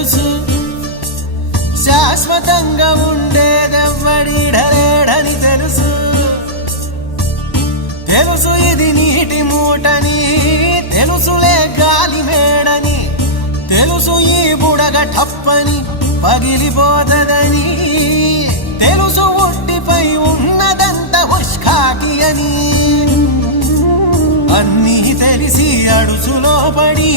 తెలుసు, శాశ్వతంగా ఉండేదెవ్వడీడలేడని తెలుసు. తెలుసు ఇది నీటి మూటని, తెలుసులే గాలి మేడని, తెలుసు ఈ బుడగ టప్పని పగిలిపోతదని, తెలుసు ఒట్టిపై ఉన్నదంత ఉష్కాకి అని. అన్నీ తెలిసి అడుసులో పడి